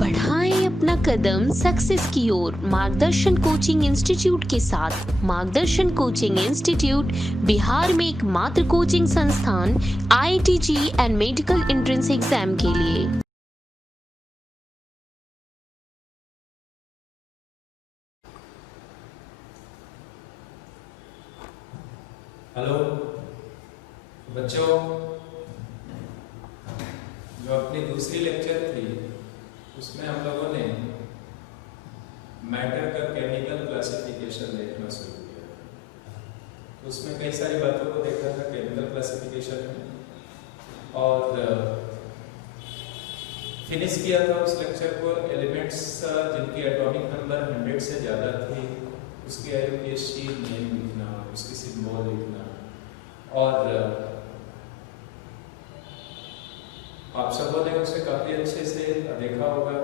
बढ़ाएं अपना कदम सक्सेस की ओर मार्गदर्शन कोचिंग इंस्टीट्यूट के साथ। मार्गदर्शन कोचिंग इंस्टीट्यूट बिहार में एकमात्र कोचिंग संस्थान IIT JEE and medical entrance exam के लिए। हेलो बच्चों, जो अपनी दूसरी लेक्चर थी उसमें हम लोगों ने मैटर का केमिकल क्लासिफिकेशन देखना शुरू किया। तो उसमें कई सारी बातों को देखा था केमिकल क्लासिफिकेशन में, और फिनिश किया था उस लेक्चर को एलिमेंट्स जिनकी एटॉमिक नंबर 100 से ज़्यादा थी उसके IUPAC नेम लिखना, उसकी सिंबल लिखना, और आप सबों ने उसे काफी अच्छे से देखा होगा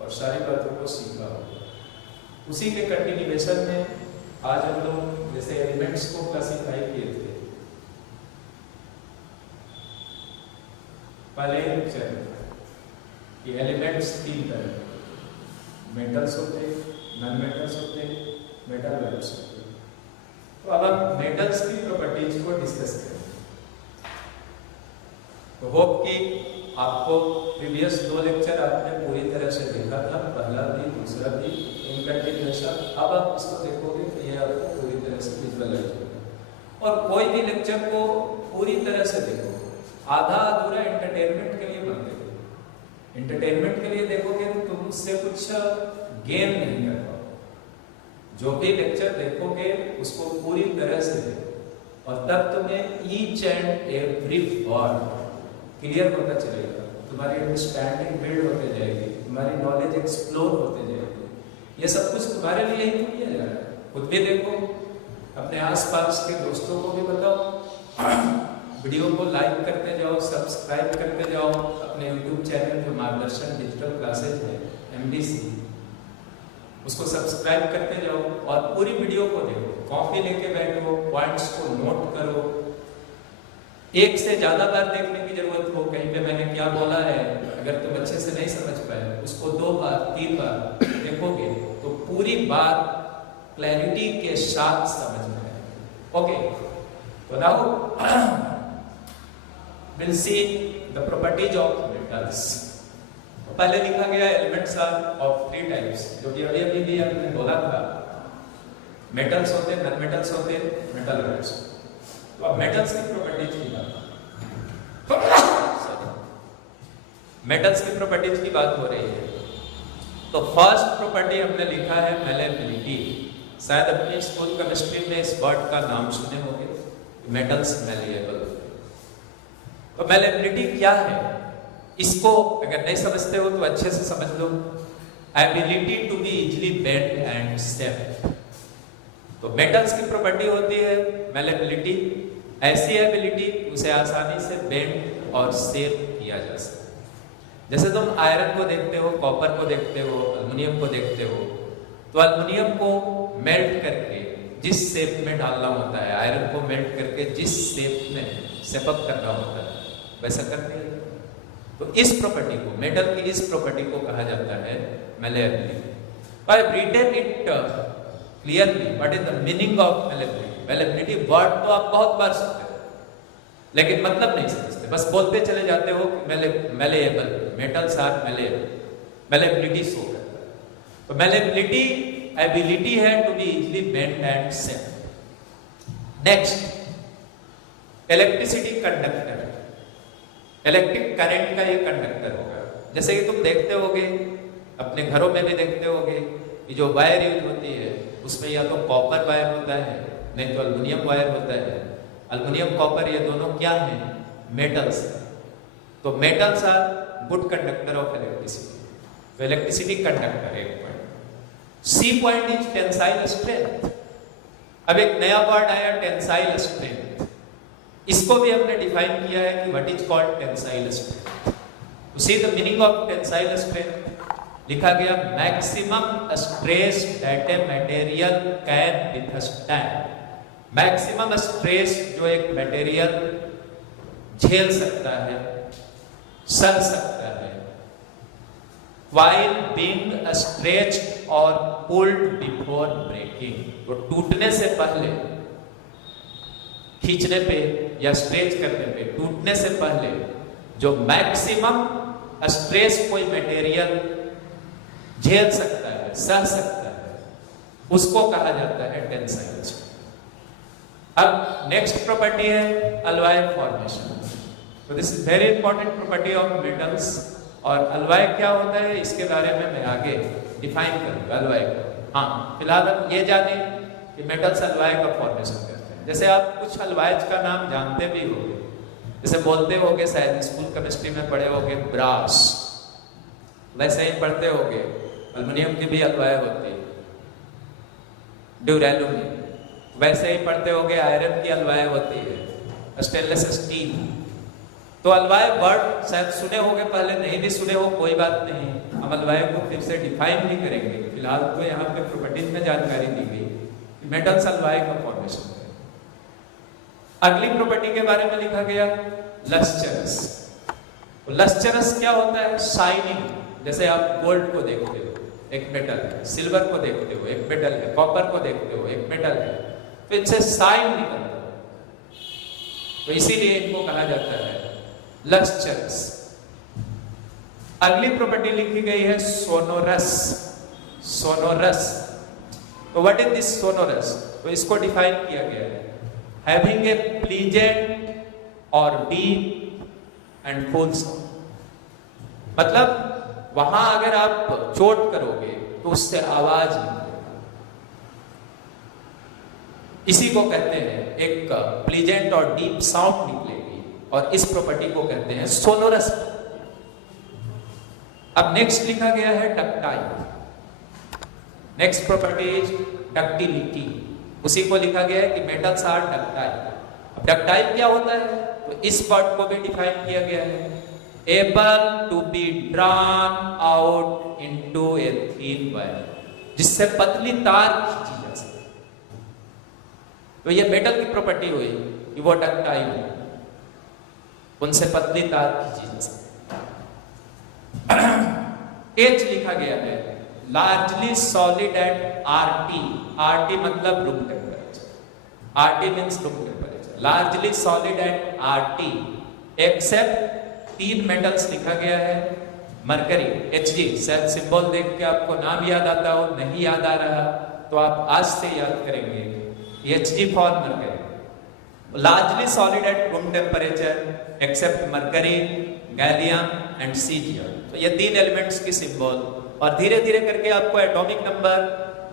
और सारी बातों को सीखा होगा। उसी के कंटिन्यूएशन में आज हम लोग जैसे एलिमेंट्स को क्लासिफाई किए थे पहले लेक्चर में कि एलिमेंट्स 3 तरह के, मेटल्स होते, नॉन मेटल्स होते, मेटल वेल्स होते। तो अब हम मेटल्स की प्रॉपर्टीज को डिस्कस करेंगे। तो होप कि आपको प्रीवियस 2 लेक्चर आपने पूरी तरह से देखा था, पहला भी दूसरा भी इन कंटिन्यूएशन। अब आप इसको देखोगे तो ये आपको पूरी तरह से विजुअलाइज होगा। और कोई भी लेक्चर को पूरी तरह से देखो, आधा अधूरा एंटरटेनमेंट के लिए मत देखो। एंटरटेनमेंट के लिए देखोगे तो तुम उससे कुछ गेन नहीं कर पाओगे। जो भी लेक्चर देखोगे उसको पूरी तरह से देखो और तब तुम्हें each and every word clear होता चलेगा, तुम्हारी अंडरस्टैंडिंग बिल्ड होते जाएगी, तुम्हारी नॉलेज एक्सप्लोर होते जाएगी। ये सब कुछ तुम्हारे लिए ही किया जा रहा है। खुद भी देखो, अपने आसपास के दोस्तों को भी बताओ, वीडियो को लाइक करते जाओ, सब्सक्राइब करते जाओ। अपने YouTube चैनल जो मार्गदर्शन डिजिटल क्लासेज है MDC, उसको सब्सक्राइब करते जाओ और पूरी वीडियो को देखो। कॉपी लेके बैठो, पॉइंट्स को नोट करो। एक से ज्यादा बार देखने की जरूरत हो, कहीं पे मैंने क्या बोला है अगर तुम अच्छे से नहीं समझ पाए उसको 2 बार 3 बार देखोगे तो पूरी बात क्लैरिटी के साथ समझ में आएगी। ओके, तो now will see the properties of metals. पहले लिखा गया एलिमेंट्स आर ऑफ 3 टाइप्स, जो कि अभी भी हमने बोला था। मेटल्स होते, नॉन मेटल्स होते, मेटल वेल्स। तो अब मेटल्स की प्रॉपर्टीज की बात मेटल्स की प्रॉपर्टीज की बात हो रही है। तो फर्स्ट प्रॉपर्टी हमने लिखा है मैलेबिलिटी। शायद अपनी स्कूल केमिस्ट्री में इस वर्ड का नाम सुने होंगे, मेटल्स मैलिएबल। तो मैलेबिलिटी क्या है, इसको अगर नहीं समझते हो तो अच्छे से समझ लो। Ability to be easily bend and shape. तो मेटल्स की प्रॉपर्टी होती है मैलेबिलिटी, ऐसी एबिलिटी उसे आसानी से बेंड और शेप किया जा सकता है। जैसे तुम आयरन को देखते हो, कॉपर को देखते हो, एल्युमिनियम को देखते हो, तो एल्युमिनियम को मेल्ट करके जिस शेप में डालना होता है, आयरन को मेल्ट करके जिस शेप में शेपअप करना होता है वैसा करते हैं। तो इस प्रॉपर्टी को, मेटल की इस प्रॉपर्टी को कहा जाता है malleability. I have written it clearly what is the meaning of malleability. Malleability word तो आप बहुत बार सुनते हो लेकिन मतलब नहीं समझते, बस बोलते चले जाते हो कि malleable, metals are malleable, malleability show करता है। तो मैलेबिलिटी एबिलिटी है to be easily bend and shape. Next, electricity conductor. Electric current का ये कंडक्टर होगा। जैसे कि तुम देखते होगे, अपने घरों में भी देखते होगे कि जो वायर यूज होती है उसमें या तो कॉपर वायर होता है, नहीं तो एल्युमिनियम वायर होता है। एल्युमिनियम, कॉपर ये दोनों क्या हैं? मेटल्स। तो metals are good conductor of electricity. तो इलेक्ट्रिसिटी कंडक्टर एक point. C point is tensile strength. अब एक नया वर्ड आया, टेंसाइल स्ट्रेंथ। इसको भी हमने डिफाइन किया है कि what is called tensile strength. तो see the meaning of tensile strength लिखा गया, maximum stress that a material can withstand. Maximum stress जो एक मटेरियल झेल सकता है, सह सकता है, while being stretched or pulled before breaking। तो टूटने से पहले, खींचने पे या स्ट्रेच करने पे, टूटने से पहले जो मैक्सिमम स्ट्रेस कोई मटेरियल झेल सकता है, सह सकता है, उसको कहा जाता है टेंसाइल। अब नेक्स्ट प्रॉपर्टी है अलॉय फॉर्मेशन। तो this is very important property of metals. और अलॉय क्या होता है इसके बारे में मैं आगे डिफाइन करूंगा अलॉय को। हाँ, फिलहाल हम ये जाने कि मेटल्स अलॉय का फॉर्मेशन करते हैं। जैसे आप कुछ अलॉयज का नाम जानते भी होंगे, जैसे बोलते होंगे, शायद स्कूल केमिस्ट्री में पढ़े होंगे ब्रास, वैसे ही पढ़ते होंगे एल्युमिनियम की भी अलॉय होती है, ड्यूरेलुमियम, वैसे ही पढ़ते होंगे आयरन की अलॉय होती है, स्टेनलेस स्टील। तो अलॉय वर्ड शायद सुने होंगे, पहले नहीं भी सुने हो कोई बात नहीं, हम अलॉय को फिर से डिफाइन भी करेंगे। फिलहाल तो यहाँ पे प्रॉपर्टीज में जानकारी दी गई कि मेटल्स अलॉय का फॉर्मेशन है। अगली प्रॉपर्टी के बारे में लिखा गया लस्चरस। तो लस्चरस क्या होता है? शाइनिंग। जैसे आप गोल्ड को देखते हो, एक मेटल है, सिल्वर को देखते हो, एक मेटल है, कॉपर को देखते हो, एक मेटल है, तो इनसे शाइन निकलता है, तो इसीलिए इनको कहा जाता है लस्चरस। अगली प्रॉपर्टी लिखी गई है सोनोरस। सोनोरस, तो व्हाट इज दिस सोनोरस? तो इसको डिफाइन किया गया है हैविंग ए प्लीजेंट और डीप एंड फुल साउंड। मतलब वहां अगर आप चोट करोगे तो उससे आवाज निकलेगा, इसी को कहते हैं एक प्लीजेंट और डीप साउंड निकलेगी, और इस प्रॉपर्टी को कहते हैं सोनोरस। अब नेक्स्ट लिखा गया है ductile. Next property is ductility. उसी को लिखा गया है कि मेटल्स आर डक्टाइल। अब डक्टाइल क्या होता है? तो इस वर्ड को भी डिफाइन किया गया है able to be drawn out into a thin wire, जिससे पतली तार खींची जा सके। तो ये मेटल की प्रॉपर्टी हुई कि वो डक्टाइल है, उनसे पतली तार खींची जा सकती। एच लिखा गया है largely solid at RT. RT मतलब room temperature, RT means room temperature. Largely solid at RT except 3 metals लिखा गया है मरकरी, Hg। शायद सिंबल देख के आपको नाम याद आता हो, नहीं याद आ रहा तो आप आज से याद करेंगे, Hg for mercury. largely solid at room temperature except mercury, gallium and cesium। तो ये 3 एलिमेंट्स की सिंबल, और धीरे धीरे करके आपको एटॉमिक नंबर,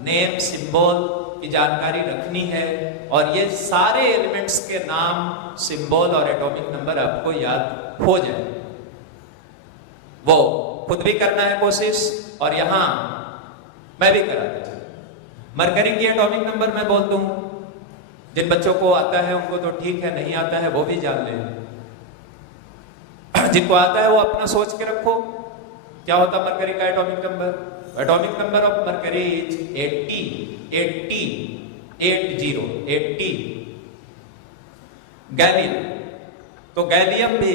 नेम, सिंबल की जानकारी रखनी है, और ये सारे एलिमेंट्स के नाम, सिंबल और एटॉमिक नंबर आपको याद हो जाए। वो खुद भी करना है कोशिश, और यहां मैं भी करा दीजिए। मरकरी की एटॉमिक नंबर मैं बोल दूं, जिन बच्चों को आता है उनको तो ठीक है, नहीं आता है वो भी जान लें। जिनको आता है वो अपना सोच के रखो क्या होता मरकरी का atomic number. Atomic number of mercury is 80। Gallium, तो गैलियम भी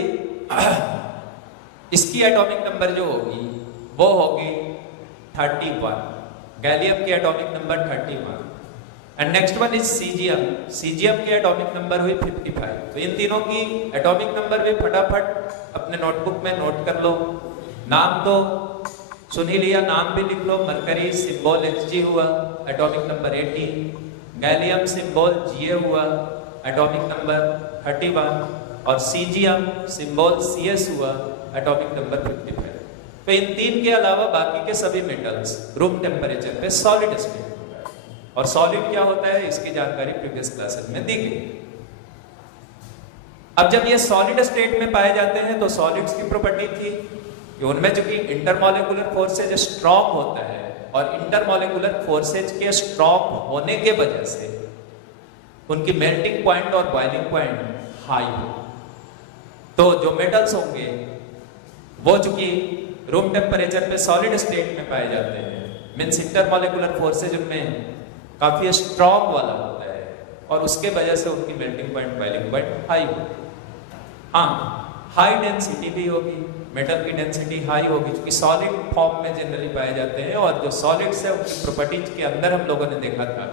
इसकी एटॉमिक नंबर जो होगी वो होगी 31। गैलियम की atomic number 31। And next one is caesium. Caesium की एटॉमिक नंबर हुई 55। तो इन तीनों की एटॉमिक नंबर भी फटाफट अपने नोटबुक में नोट कर लो। नाम तो सुन ही लिया, नाम भी लिख लो। मरकरी सिंबल Hg हुआ, atomic number 80। Gallium symbol Ga हुआ, एटॉमिक नंबर 31। और सीजियम सिंबल Cs हुआ, एटॉमिक नंबर 55। तो इन 3 के अलावा बाकी के सभी मेटल्स रूम टेम्परेचर पे सॉलिड स्टेट, और सॉलिड क्या होता है इसकी जानकारी प्रीवियस क्लासेस में दी गई। अब जब ये सॉलिड स्टेट में पाए जाते हैं तो सॉलिड्स की प्रॉपर्टी थी कि उनमें जो कि इंटरमॉलिक्यूलर फोर्सेज स्ट्रॉन्ग होता है, और इंटरमॉलिक्यूलर फोर्सेज के स्ट्रॉन्ग होने के वजह से उनकी मेल्टिंग पॉइंट और बॉइलिंग पॉइंट हाई हो। तो जो मेटल्स होंगे वो चूंकि रूम टेम्परेचर पे सॉलिड स्टेट में पाए जाते हैं, मीन्स इंटरमॉलिक्यूलर फोर्सेज उनमें काफी स्ट्रॉन्ग वाला होता है, और उसके वजह से उनकी melting point boiling point high होगी। हाँ, हाई डेंसिटी भी होगी, मेटल की डेंसिटी हाई होगी, क्योंकि सॉलिड फॉर्म में जनरली पाए जाते हैं, और जो सॉलिड्स है उनकी प्रॉपर्टीज के अंदर हम लोगों ने देखा था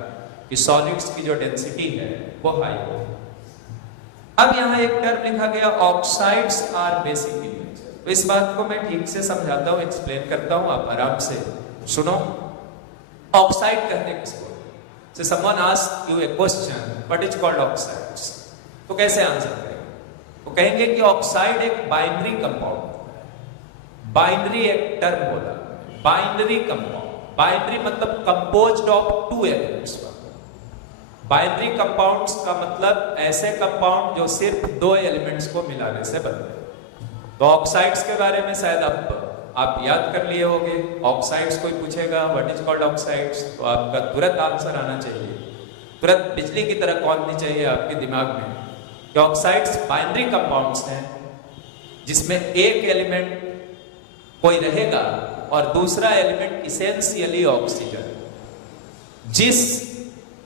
कि सॉलिड्स की जो डेंसिटी है वो हाई होगी। अब यहाँ एक टर्म लिखा गया oxides are basic in nature. तो इस बात को मैं ठीक से समझाता हूँ, एक्सप्लेन करता हूँ, आप आराम से सुनो। ऑक्साइड कहते हैं किसको? So someone asks you a question, what is called oxides? तो कैसे आंसर करेंगे? तो कहेंगे कि ऑक्साइड एक बाइनरी कंपाउंड। बाइनरी एक टर्म बोला, बाइनरी कंपाउंड। बाइनरी मतलब composed of two elements. Binary compounds का मतलब ऐसे कंपाउंड जो सिर्फ दो एलिमेंट्स को मिलाने से बनते हैं। तो ऑक्साइड्स के बारे में शायद आप याद कर लिए होंगे। ऑक्साइड्स कोई पूछेगा व्हाट इज कॉल्ड ऑक्साइड्स, तो आपका तुरंत आंसर आना चाहिए, तुरंत बिजली की तरह कौंधनी चाहिए आपके दिमाग में कि ऑक्साइड्स बाइनरी कंपाउंड्स हैं जिसमें एक एलिमेंट कोई रहेगा और दूसरा एलिमेंट इसेंशियली ऑक्सीजन। जिस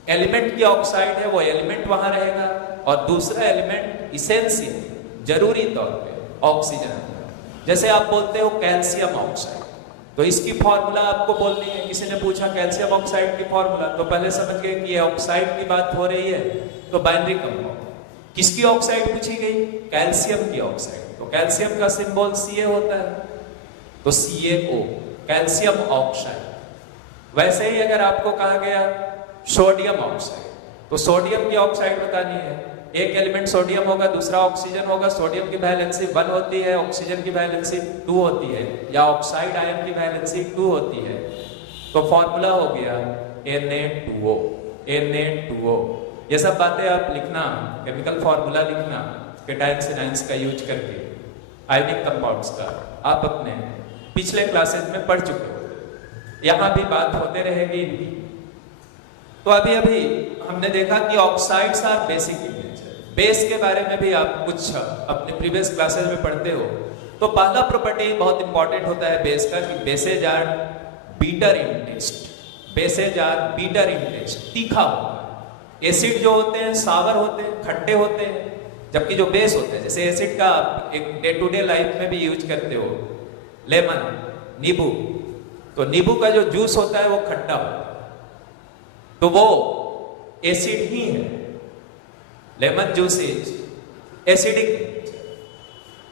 एलिमेंट की ऑक्साइड है वो एलिमेंट वहां रहेगा और दूसरा एलिमेंट इसेंशियल जरूरी तौर पे ऑक्सीजन। जैसे आप बोलते हो कैल्शियम ऑक्साइड, तो इसकी फॉर्मूला आपको बोलनी है। किसी ने पूछा कैल्शियम ऑक्साइड की फॉर्मूला, तो पहले समझ गए कि ये ऑक्साइड की बात हो रही है, तो बाइनरी कंपाउंड। किसकी ऑक्साइड पूछी गई? कैल्शियम की ऑक्साइड। तो कैल्शियम का सिंबल Ca होता है, तो CaO कैल्शियम ऑक्साइड। वैसे ही अगर आपको कहा गया सोडियम ऑक्साइड, तो सोडियम की ऑक्साइड बतानी है। एक एलिमेंट सोडियम होगा, दूसरा ऑक्सीजन होगा। सोडियम की वैलेंसी 1 होती है, ऑक्सीजन की वैलेंसी 2 होती है, या ऑक्साइड आयन की वैलेंसी 2 होती है। तो फॉर्मूला हो गया Na2O। Na2O ये सब बातें आप लिखना, केमिकल फॉर्मूला लिखना केटायंस एनायंस का यूज करके आयनिक कंपाउंड्स का, आप अपने पिछले क्लासेस में पढ़ चुके हो। यहाँ भी बात होते रहेगी इनकी। तो अभी हमने देखा कि oxides are basic in nature. Base के बारे में भी आप कुछ अपने प्रीवियस क्लासेस में पढ़ते हो। तो पहला प्रॉपर्टी बहुत इंपॉर्टेंट होता है बेस का कि bases are bitter in taste. Bases are bitter in taste, तीखा होता है। एसिड जो होते हैं सावर होते हैं, खट्टे होते हैं, जबकि जो बेस होते हैं, जैसे एसिड का एक डे टू डे लाइफ में भी यूज करते हो, लेमन, नींबू, तो नींबू का जो जूस होता है वो खट्टा होता है, तो वो एसिड ही है। Lemon juice is acidic.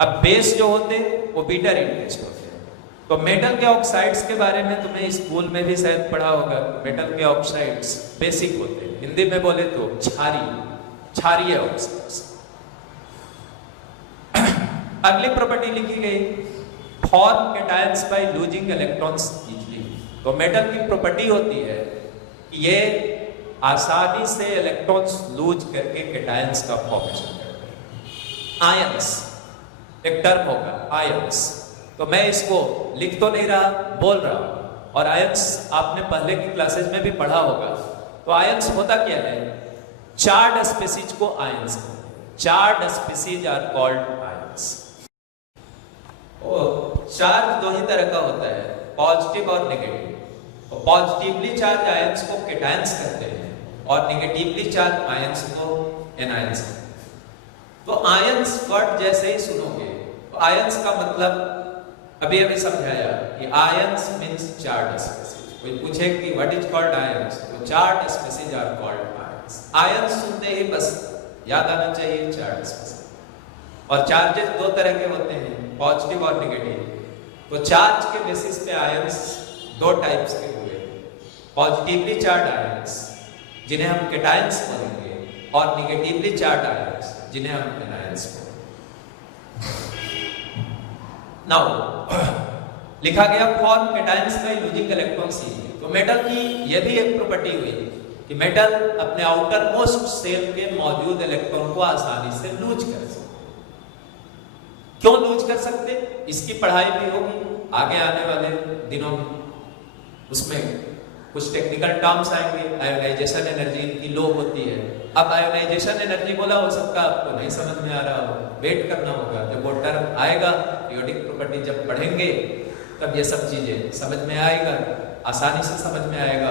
अब बेस जो होते हैं वो बीटर इन टेस्ट होते हैं। तो मेटल के ऑक्साइड्स के बारे में तुमने स्कूल में भी शायद पढ़ा होगा। मेटल के ऑक्साइड्स बेसिक होते हैं, हिंदी में बोले तो क्षारीय ऑक्साइड्स। अगली प्रॉपर्टी लिखी गई form cations by losing electrons easily. तो मेटल की प्रॉपर्टी होती है कि ये आसानी से इलेक्ट्रॉन्स लूज करके कैटायंस का फॉर्मेशन करते हैं। आयंस एक टर्म होगा, आयंस। तो मैं इसको लिख तो नहीं रहा, बोल रहा हूं। और आयंस आपने पहले की क्लासेस में भी पढ़ा होगा। तो आयंस होता क्या है? चार्ड स्पीसीज को ions, charged species are called ions. Charge दो ही तरह का होता है, पॉजिटिव और नेगेटिव। और पॉजिटिवली चार्ज आयंस को कैटायंस कहते हैं और नेगेटिवली चार्ज आयंस को एनायंस कहते हैं। तो आयंस वर्ड जैसे ही सुनोगे तो आयंस का मतलब अभी समझाया कि आयंस मींस चार्ज स्पीसीज। कोई पूछे कि व्हाट इज कॉल्ड आयंस, तो charge species are called ions. Ions सुनते ही बस याद आना चाहिए चार्ज स्पीसीज। और चार्जेस दो तरह के होते हैं, पॉजिटिव और नेगेटिव। तो चार्ज के बेसिस पे आयंस दो टाइप्स के हुए, पॉजिटिवली चार्ज आयंस जिन्हें हम कैटायंस बोलेंगे और नेगेटिवली चार्ज आयंस जिन्हें हम एनायंस बोलेंगे। नाउ लिखा गया form cations by losing electrons. तो मेटल की यह भी एक प्रॉपर्टी हुई कि मेटल अपने आउटर मोस्ट सेल के मौजूद इलेक्ट्रॉन को आसानी से लूज कर सकते। क्यों लूज कर सकते? इसकी पढ़ाई भी होगी आगे आने वाले दिनों में। उसमें कुछ टेक्निकल टर्म्स आएंगे। आयोनाइजेशन एनर्जी इनकी लो होती है। अब आयोनाइजेशन एनर्जी बोला हो सकता आपको नहीं समझ में आ रहा हो, वेट करना होगा जब वो टर्म आएगा। पीरियोडिक प्रॉपर्टी जब पढ़ेंगे तब ये सब चीजें समझ में आएगा, आसानी से समझ में आएगा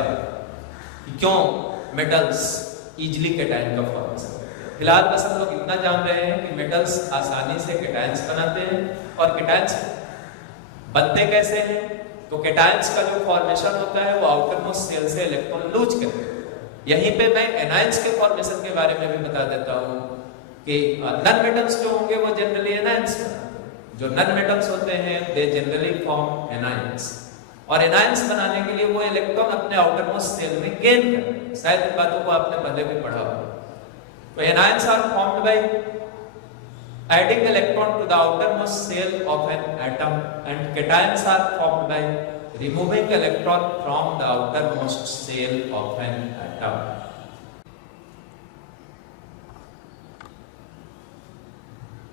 कि क्यों मेटल्स इजिली कैटायन का फॉर्मेशन करते हैं। फिलहाल बस हम लोग इतना जान रहे हैं कि मेटल्स आसानी से कैटायंस बनाते हैं और कैटायंस बनते कैसे हैं? तो कैटायंस का जो फॉर्मेशन होता है वो आउटर मोस्ट शेल से इलेक्ट्रॉन लूज करते हैं। यहीं पे मैं एनायंस के फॉर्मेशन के बारे में भी बता देता हूँ कि नन मेटल्स जो होंगे वो जनरली एनायंस बनाते हैं। जो नन मेटल्स होते हैं दे जनरली फॉर्म एनायंस, और एनायंस बनाने के लिए वो इलेक्ट्रॉन अपने आउटर मोस्ट शेल में गेन करते हैं। शायद इन बातों को आपने पहले भी पढ़ा होगा। तो anions are formed by adding electron to the outermost shell of an atom, and cations are formed by removing electron from the outermost shell of an atom.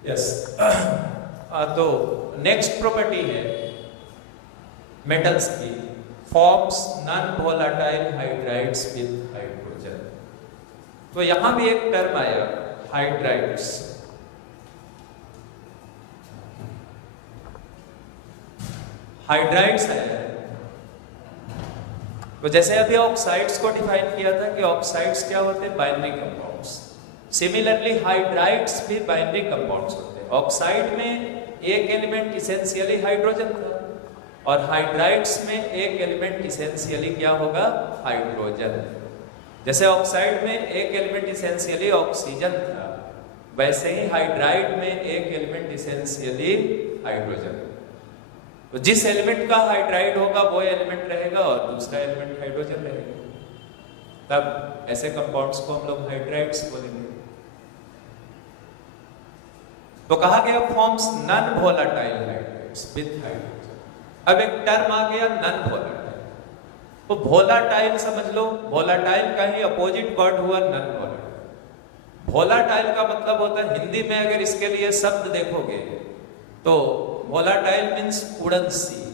Yes. तो नेक्स्ट प्रॉपर्टी है मेटल्स की, forms non volatile hydrides with hydrogen. तो यहां भी एक term आया hydrides. Hydrides है, तो जैसे अभी ऑक्साइड्स को डिफाइन किया था कि ऑक्साइड्स क्या होते हैं? Binary compounds. सिमिलरली हाइड्राइड्स भी बाइनरी कंपाउंड्स होते हैं। ऑक्साइड में एक एलिमेंट इसेंशियली हाइड्रोजन था, और हाइड्राइड्स में एक एलिमेंट इसेंशियली क्या होगा? हाइड्रोजन। जैसे ऑक्साइड में एक एलिमेंट इसेंशियली ऑक्सीजन था, वैसे ही हाइड्राइड में एक एलिमेंट इसेंशियली हाइड्रोजन। तो जिस एलिमेंट का हाइड्राइड होगा वो एलिमेंट रहेगा और दूसरा एलिमेंट हाइड्रोजन रहेगा। तब ऐसे कंपाउंड्स को हम लोग हाइड्राइड्स बोलेंगे। तो कहा गया forms non volatile hydrides with hydrogen. अब एक टर्म आ गया नॉन वोलेटाइल। तो वोलेटाइल समझ लो, वोलेटाइल का ही अपोजिट वर्ड हुआ नॉन वोलेटाइल। वोलेटाइल का मतलब होता है, हिंदी में अगर इसके लिए शब्द देखोगे तो वोलेटाइल मीन्स उड़नशील।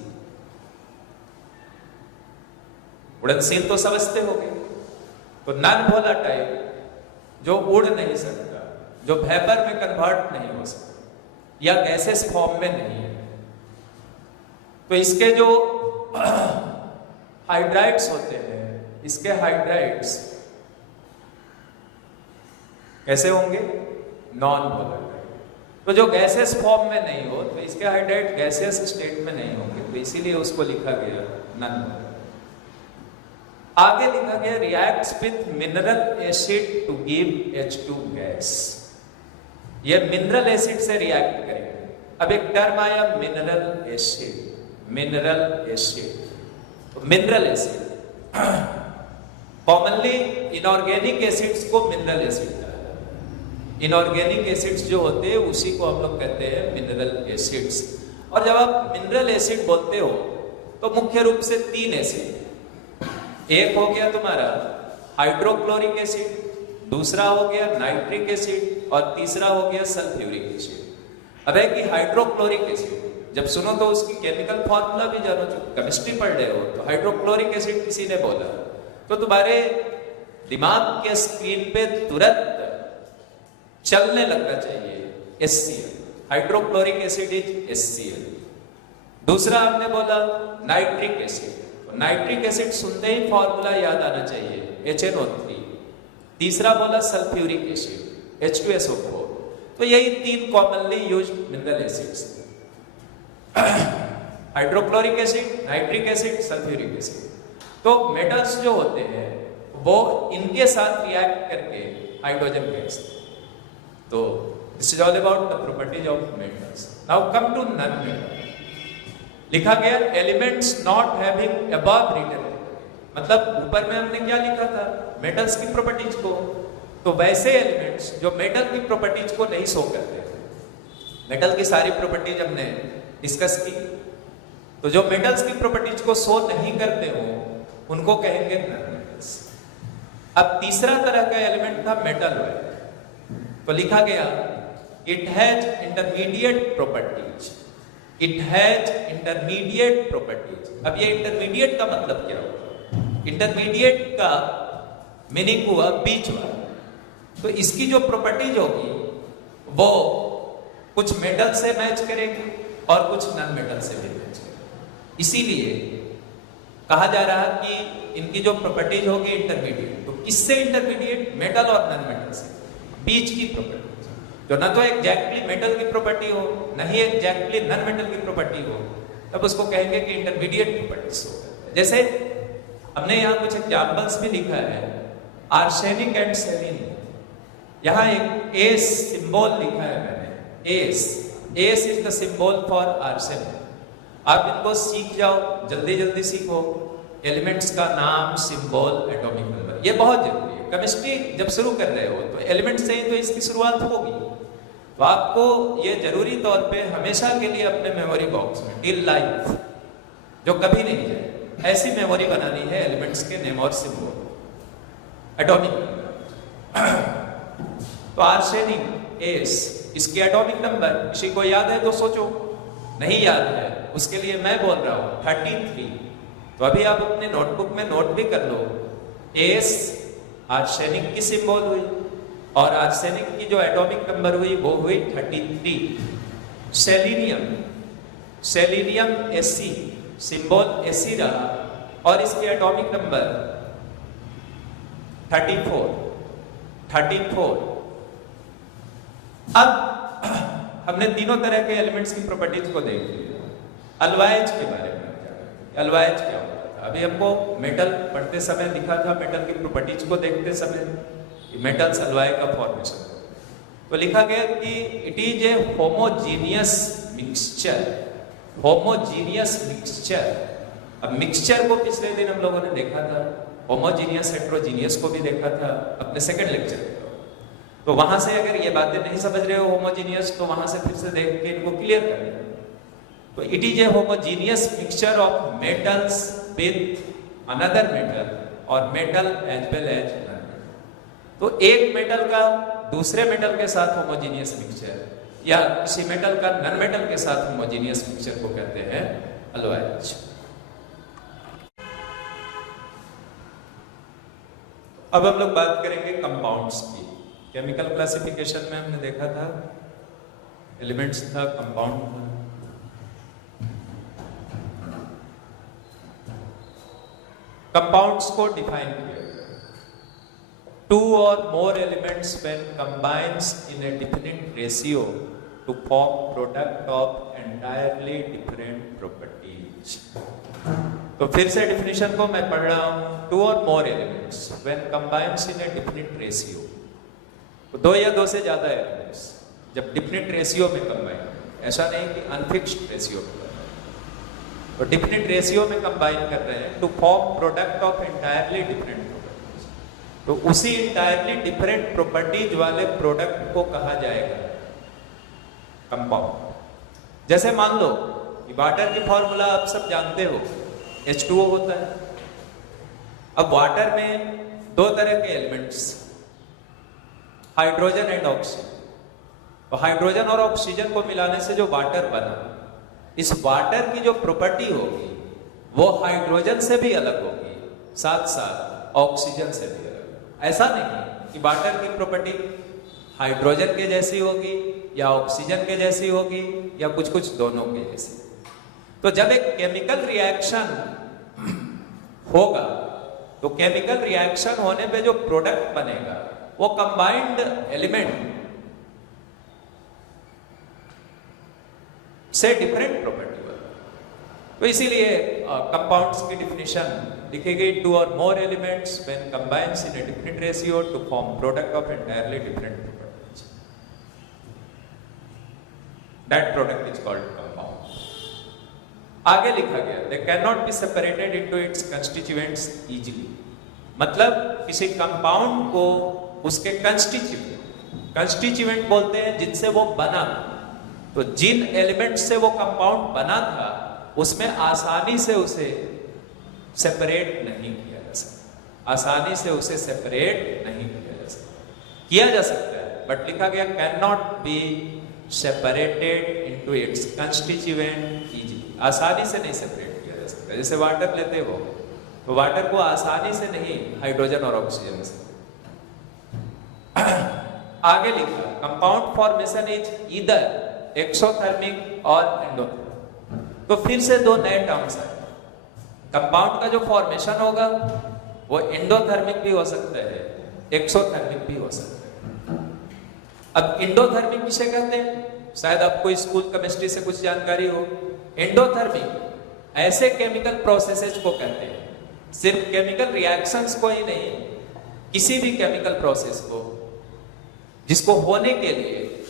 उड़नशील तो समझते होंगे। तो नॉन वोलेटाइल जो उड़ नहीं सकता, जो वेपर में कन्वर्ट नहीं हो सकता या गैसेस फॉर्म में नहीं है। तो इसके जो हाइड्राइड्स होते हैं, इसके हाइड्राइड्स कैसे होंगे? Non volatile. तो जो गैसेस फॉर्म में नहीं हो तो इसके हाइड्राइड गैसेस स्टेट में नहीं होंगे, तो इसीलिए उसको लिखा गया नॉन वोलेटाइल। आगे लिखा गया reacts with mineral acid to give H2 gas. ये मिनरल एसिड से रिएक्ट करेंगे। अब एक टर्म आया mineral acid. Mineral acid, mineral acid commonly inorganic acids को मिनरल एसिड कहते हैं। इनऑर्गेनिक एसिड्स जो होते हैं उसी को हम लोग कहते हैं मिनरल एसिड्स। और जब आप मिनरल एसिड बोलते हो तो मुख्य रूप से 3 एसिड, एक हो गया तुम्हारा हाइड्रोक्लोरिक एसिड, दूसरा हो गया नाइट्रिक एसिड और तीसरा हो गया सल्फ्यूरिक एसिड। अब है कि हाइड्रोक्लोरिक एसिड जब सुनो तो उसकी केमिकल फॉर्मूला भी जानो, जो केमिस्ट्री पढ़ रहे हो तो हाइड्रोक्लोरिक एसिड किसी ने बोला तो तुम्हारे दिमाग के स्क्रीन पे तुरंत चलने लगना चाहिए HCl, hydrochloric acid is HCl। दूसरा हमने बोला नाइट्रिक एसिड, नाइट्रिक एसिड सुनते ही फॉर्मूला याद आना चाहिए HNO3। तीसरा बोला सल्फ्यूरिक एसिड H2SO4। तो यही 3 commonly used mineral acids, hydrochloric acid, nitric acid, sulphuric acid. तो मेटल्स जो होते हैं वो इनके साथ रिएक्ट करके हाइड्रोजन गैस। तो this is all about the properties of metals. Now come to non metal. लिखा गया elements not having above written, मतलब ऊपर में हमने क्या लिखा था? मेटल्स की प्रॉपर्टीज को। तो वैसे एलिमेंट्स जो मेटल की प्रॉपर्टीज को नहीं शो करते, मेटल की सारी प्रॉपर्टीज हमने डिस्कस की, तो जो मेटल्स की प्रॉपर्टीज को शो नहीं करते हो उनको कहेंगे नॉन मेटल्स। अब तीसरा तरह का एलिमेंट था मेटल वाला। तो लिखा गया it has intermediate properties, it has intermediate properties. अब ये इंटरमीडिएट का मतलब क्या हुआ? इंटरमीडिएट का मीनिंग हुआ बीच वाला। तो इसकी जो प्रॉपर्टीज होगी वो कुछ मेटल से मैच करेगी और कुछ नॉन मेटल से भी मैच करेगी। इसीलिए कहा जा रहा है कि इनकी जो प्रॉपर्टीज होगी इंटरमीडिएट। तो किससे इंटरमीडिएट? मेटल और नॉन मेटल से, बीच की प्रॉपर्टी जो ना तो एग्जैक्टली मेटल की प्रॉपर्टी हो, ना ही एग्जैक्टली नॉन मेटल की प्रॉपर्टी हो, तब उसको कहेंगे कि इंटरमीडिएट प्रॉपर्टीज हो गए। जैसे हमने यहाँ कुछ एग्जाम्पल्स भी लिखा है, आर्सेनिक एंड सेलेनियम। यहाँ एक एस सिंबल लिखा है मैंने, S is the symbol for arsenic. आप इनको सीख जाओ, जल्दी जल्दी सीखो, एलिमेंट्स का नाम, सिंबल, एटॉमिक नंबर, ये बहुत जरूरी है। केमिस्ट्री जब शुरू कर रहे हो तो एलिमेंट से ही तो इसकी शुरुआत होगी, तो आपको ये जरूरी तौर पे हमेशा के लिए अपने मेमोरी बॉक्स में टिल लाइफ, जो कभी नहीं जाए, ऐसी मेमोरी बनानी है एलिमेंट्स के नेम और सिंबल, एटॉमिक नंबर। तो आर्सेनिक एस, इसकी एटॉमिक नंबर किसी को याद है तो सोचो, नहीं याद है उसके लिए मैं बोल रहा हूं 33। तो अभी आप अपने नोटबुक में नोट भी कर लो, एस आर्सेनिक की सिंबल हुई और आर्सेनिक की जो एटॉमिक नंबर हुई वो हुई 33। सेलेनियम Sc, सिंबल Sc रहा और इसकी एटॉमिक नंबर 34। अब हमने तीनों तरह के एलिमेंट्स की प्रॉपर्टीज को देख लिया। अलवाइज के बारे में अलवाइज क्या होता था, अभी हमको मेटल पढ़ते समय दिखा था, मेटल की प्रॉपर्टीज को देखते समय मेटल्स अलवाय का फॉर्मेशन। तो लिखा गया कि it is a homogeneous mixture. अब मिक्सचर को पिछले दिन हम लोगों ने देखा था, होमोजीनियस हेट्रोजीनियस को भी देखा था अपने सेकंड लेक्चर में। तो वहां से अगर ये बातें नहीं समझ रहे हो होमोजीनियस, तो वहां से फिर से देख के इनको क्लियर कर लेना। तो it is a homogeneous mixture of metals with another metal और metal as well as non metal. तो एक मेटल का दूसरे मेटल के साथ होमोजीनियस मिक्सचर या किसी मेटल का नॉन मेटल के साथ होमोजीनियस मिक्सचर को कहते हैं अलवाइज। अब हम लोग बात करेंगे कंपाउंड्स की। केमिकल क्लासिफिकेशन में हमने देखा था एलिमेंट्स था, कंपाउंड था। कंपाउंड्स को डिफाइन किया गया, 2 or more elements when combines in a definite ratio to form product of entirely different properties। तो फिर से डेफिनेशन को मैं पढ़ रहा हूं, 2 or more elements when combines in a definite ratio, तो 2 या 2 से ज्यादा एलिमेंट्स जब डिफिनिट रेशियो में कंबाइन, ऐसा नहीं कि अनफिक्स्ड रेशियो में, तो डिफिनिट रेशियो में कंबाइन कर रहे हैं to form product of entirely different properties. तो उसी एंटायरली डिफरेंट प्रॉपर्टीज वाले प्रोडक्ट को कहा जाएगा कंपाउंड। जैसे मान लो कि वाटर की फॉर्मूला आप सब जानते हो, H2O होता है। अब वाटर में 2 तरह के एलिमेंट्स, हाइड्रोजन एंड ऑक्सीजन। तो हाइड्रोजन और ऑक्सीजन को मिलाने से जो वाटर बना, इस वाटर की जो प्रॉपर्टी होगी वो हाइड्रोजन से भी अलग होगी, साथ साथ ऑक्सीजन से भी अलग। ऐसा नहीं कि वाटर की प्रॉपर्टी हाइड्रोजन के जैसी होगी या ऑक्सीजन के जैसी होगी या कुछ कुछ दोनों के जैसी। तो जब एक केमिकल रिएक्शन होगा तो केमिकल रिएक्शन होने पे जो प्रोडक्ट बनेगा वो कंबाइंड एलिमेंट से डिफरेंट प्रॉपर्टी होगा। तो इसीलिए कंपाउंड्स की डिफिनेशन लिखी गई, 2 or more elements when combines in a different ratio to form product of entirely different properties, that product is called compound। आगे लिखा गया they cannot be separated into its constituents easily। मतलब किसी compound को उसके constituent बोलते हैं जिनसे वो बना। तो जिन एलिमेंट से वो कंपाउंड बना था उसमें आसानी से उसे सेपरेट नहीं किया जा सकता, आसानी से उसे सेपरेट नहीं किया जा सकता। किया जा सकता है बट लिखा गया can not be separated into its constituent easily. आसानी से नहीं सेपरेट किया जा सकता। जैसे वाटर लेते हो तो वाटर को आसानी से नहीं हाइड्रोजन और ऑक्सीजन से। आगे लिखा compound formation is either exothermic और एंडोथर्मिक। तो फिर से 2 नए टर्म्स आए। कंपाउंड का जो फॉर्मेशन होगा वो एंडोथर्मिक भी हो सकता है, एक्सोथर्मिक भी हो सकता है। अब एंडोथर्मिक किसे कहते हैं? शायद आपको स्कूल केमिस्ट्री से कुछ जानकारी हो। एंडोथर्मिक ऐसे केमिकल प्रोसेसेस को कहते हैं, सिर्फ केमिकल रिएक्शंस को ही नहीं, किसी भी केमिकल प्रोसेस को जिसको होने के लिए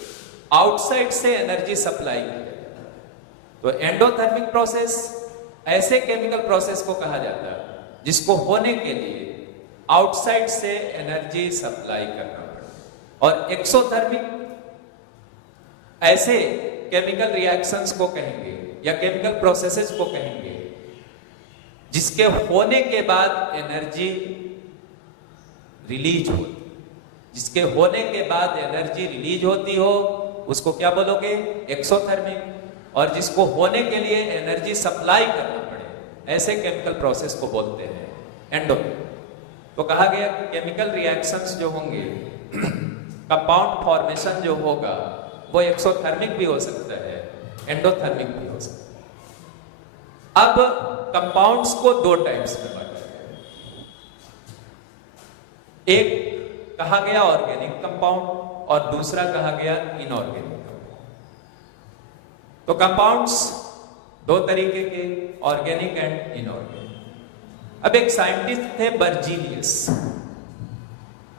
आउटसाइड से एनर्जी सप्लाई की जाए। तो एंडोथर्मिक प्रोसेस ऐसे केमिकल प्रोसेस को कहा जाता है जिसको होने के लिए आउटसाइड से एनर्जी सप्लाई करना पड़े। और एक्सोथर्मिक ऐसे केमिकल रिएक्शंस को कहेंगे या केमिकल प्रोसेसेस को कहेंगे जिसके होने के बाद एनर्जी रिलीज हो, जिसके होने के बाद एनर्जी रिलीज होती हो उसको क्या बोलोगे? एक्सोथर्मिक। और जिसको होने के लिए एनर्जी सप्लाई करना पड़े ऐसे केमिकल प्रोसेस को बोलते हैं एंडोथर्मिक। तो कहा गया कि केमिकल रिएक्शंस जो होंगे, कंपाउंड फॉर्मेशन जो होगा वो एक्सोथर्मिक भी हो सकता है, एंडोथर्मिक भी हो सकता है। अब कंपाउंड्स को दो टाइप्स में बांटा गया। एक कहा गया ऑर्गेनिक कंपाउंड और दूसरा कहा गया इनऑर्गेनिक कंपाउंड। तो कंपाउंड्स दो तरीके के, ऑर्गेनिक एंड इनऑर्गेनिक। अब एक साइंटिस्ट थे बर्जीलियस,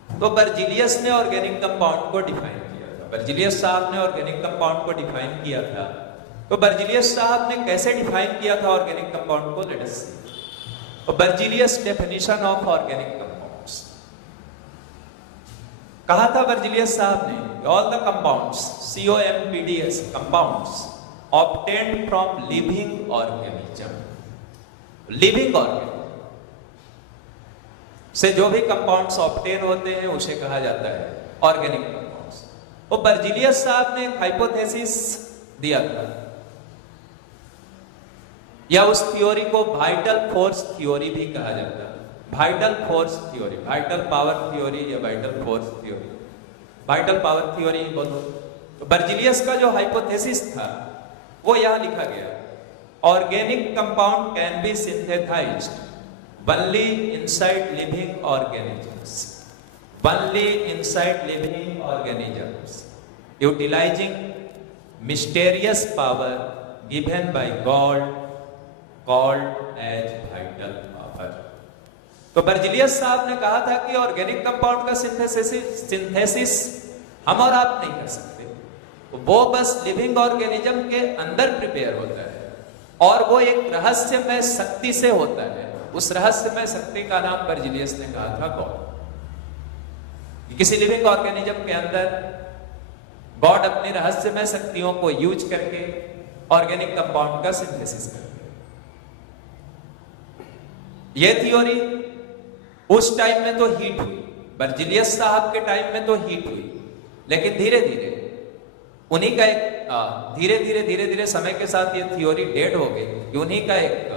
तो बर्जीलियस ने ऑर्गेनिक कंपाउंड को डिफाइन किया था। बर्जीलियस साहब ने ऑर्गेनिक कंपाउंड को डिफाइन किया था। तो बर्जीलियस साहब ने कैसे डिफाइन किया था ऑर्गेनिक कंपाउंड को? लेट अस सी। तो Berzelius definition of organic compounds कहा था बर्जीलियस साहब ने, all the compounds COMPDS compounds obtained from living organism. Living organism से जो भी कंपाउंड्स ऑब्टेन होते हैं उसे कहा जाता है ऑर्गेनिक कंपाउंड्स। और बर्जीलियस साहब ने हाइपोथेसिस दिया था, या उस थ्योरी को वाइटल फोर्स थ्योरी भी कहा जाता है। Vital force theory, vital power theory या vital force theory, vital power theory बोलो। तो बर्जीलियस का जो हाइपोथेसिस था वो यहां लिखा गया, organic compound can be synthesised only inside living organisms, only inside living organisms, utilizing mysterious power given by God called as vital power। तो बर्जीलियस साहब ने कहा था कि ऑर्गेनिक कंपाउंड का सिंथेसिस हम और आप नहीं कर सकते, वो बस लिविंग ऑर्गेनिज्म के अंदर प्रिपेयर होता है और वो एक रहस्यमय शक्ति से होता है। उस रहस्यमय शक्ति का नाम बर्जीलियस ने कहा था गॉड। किसी लिविंग ऑर्गेनिज्म के अंदर गॉड अपनी रहस्यमय शक्तियों को यूज करके ऑर्गेनिक कंपाउंड का सिंथेसिस करते। यह थ्योरी उस टाइम में तो हिट हुई, बर्जीलियस साहब के टाइम में तो हिट हुई, लेकिन धीरे धीरे उन्हीं का एक धीरे धीरे समय के साथ ये थ्योरी डेड हो गई कि उन्हीं का एक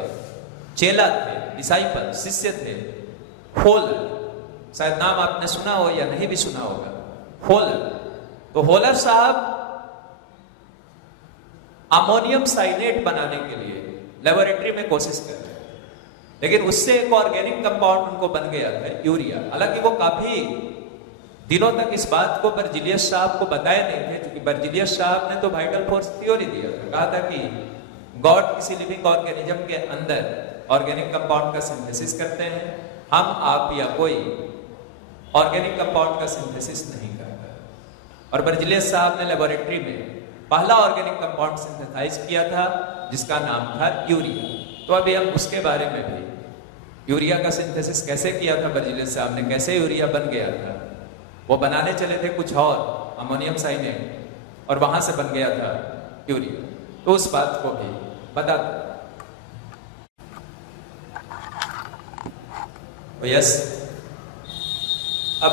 चेला थे, डिसाइपल, शिष्य थे, होलर। शायद नाम आपने सुना हो या नहीं भी सुना होगा, होलर। तो होलर साहब अमोनियम साइनेट बनाने के लिए लेबोरेटरी में कोशिश कर रहे हैं, लेकिन उससे एक ऑर्गेनिक कंपाउंड उनको बन गया था, यूरिया। हालांकि वो काफी दिनों तक इस बात को बर्जीलियस साहब को बताए नहीं थे, क्योंकि बर्जीलियस साहब ने तो वाइटल फोर्स थ्योरी दिया था, कहा था कि गॉड किसी लिविंग ऑर्गेनिज्म के अंदर ऑर्गेनिक कंपाउंड का सिंथेसिस करते हैं, हम आप या कोई ऑर्गेनिक कंपाउंड का सिंथेसिस नहीं करता। और बर्जीलियस साहब ने लेबोरेटरी में पहला ऑर्गेनिक कंपाउंड सिंथेसाइज किया था जिसका नाम था यूरिया। तो अभी हम उसके बारे में भी, यूरिया का सिंथेसिस कैसे किया था बर्जीलियस साहब ने, कैसे यूरिया बन गया था, वो बनाने चले थे कुछ और अमोनियम साइनेट और वहां से बन गया था यूरिया। तो उस बात को भी बता दो। यस, अब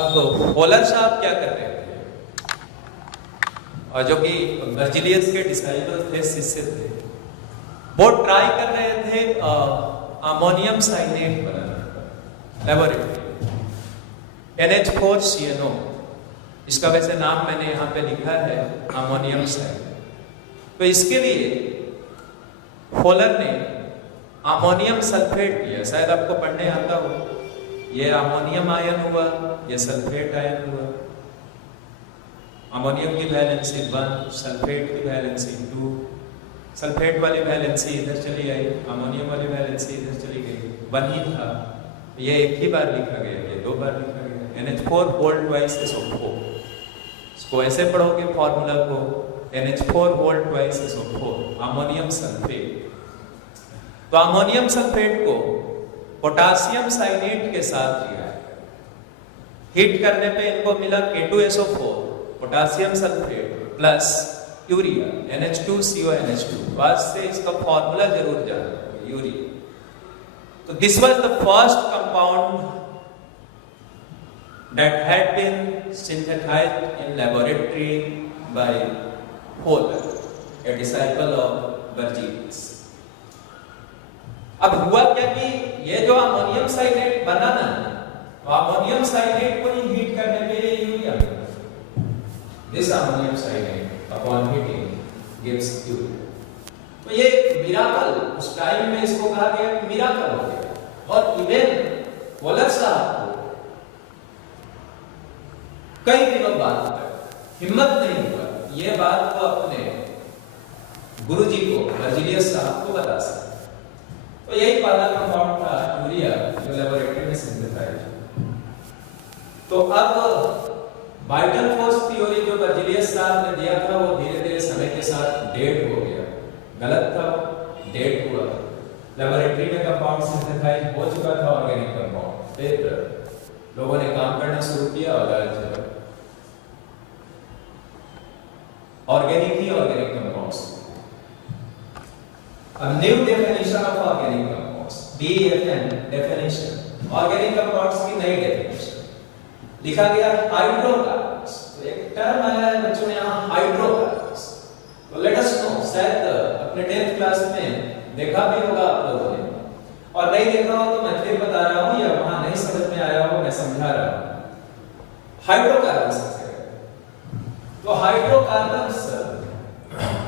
होलर साहब क्या कर रहे थे, और जो कि बर्जीलियस के डिसाइपल थे, शिष्य थे, वो ट्राई कर रहे थे अमोनियम साइनेट बनाने लेबोरेटरी, NH4CNO। इसका वैसे नाम मैंने यहाँ पे लिखा है अमोनियम साइनेट। तो इसके लिए होलर ने अमोनियम सल्फेट किया, शायद आपको पढ़ने आता हो, ये अमोनियम आयन हुआ, ये सल्फेट आयन हुआ। अमोनियम की वैलेंसी 1, सल्फेट की वैलेंसी 2, सल्फेट वाली वैलेंसी इधर चली आई, अमोनियम वाली वैलेंसी इधर चली गई। 1 ही था, ये एक ही बार लिखा गया, ये 2 बार लिखा गया। NH4 होल्ड ट्वाइस SO4, इसको ऐसे पढ़ोगे फॉर्मूला को, NH4 hold twice SO4, ammonium sulphate. तो अमोनियम सल्फेट को पोटासियम साइनेट के साथ लिया है, हीट करने पे इनको मिला K2SO4 potassium sulphate plus urea NH2CONH2, बाद से इसका फॉर्मूला जरूर जाना यूरिया। तो this was the first compound that had been synthesized in laboratory by Kohler, a disciple of Berzelius. अब हुआ क्या कि ये जो अमोनियम साइनेट बना ना, तो अमोनियम साइनेट को ही हीट करने पे urea, this ammonium cyanate upon heating gives urea. तो ये मिराकल, उस टाइम में इसको कहा गया कि मिराकल हो गया। और इवन कोलर साहब को कई दिनों बाद तक हिम्मत नहीं हुआ ये बात को अपने गुरुजी को, बर्जीलियस साहब को बता सके। तो यही पहला कंपाउंड था यूरिया, जो लेबोरेटरी में सिंथेसाइज। तो अब वाइटल फोर्स थ्योरी जो बर्जीलियस साहब ने दिया था, वो धीरे धीरे समय के साथ डेड हो गया, गलत था, डेड हुआ। लेबोरेटरी में कंपाउंड सिंथेसाइज हो चुका था, ऑर्गेनिक कंपाउंड, फिर लोगों ने काम करना शुरू किया और organic he organic compounds. A new definition of organic compounds, DEFN definition, organic compounds की नई डेफिनेशन लिखा गया हाइड्रोकार्बन्स। तो एक टर्म आया है बच्चों यहाँ हाइड्रोकार्बन्स। तो लेट अस नो, शायद अपने 10th क्लास में देखा भी होगा आप लोगों ने, और नहीं देखा हो तो मैं फिर बता रहा हूँ, या वहां नहीं समझ में आया हो मैं समझा रहा हूँ। हाइड्रोकार्बन्स, तो hydrocarbons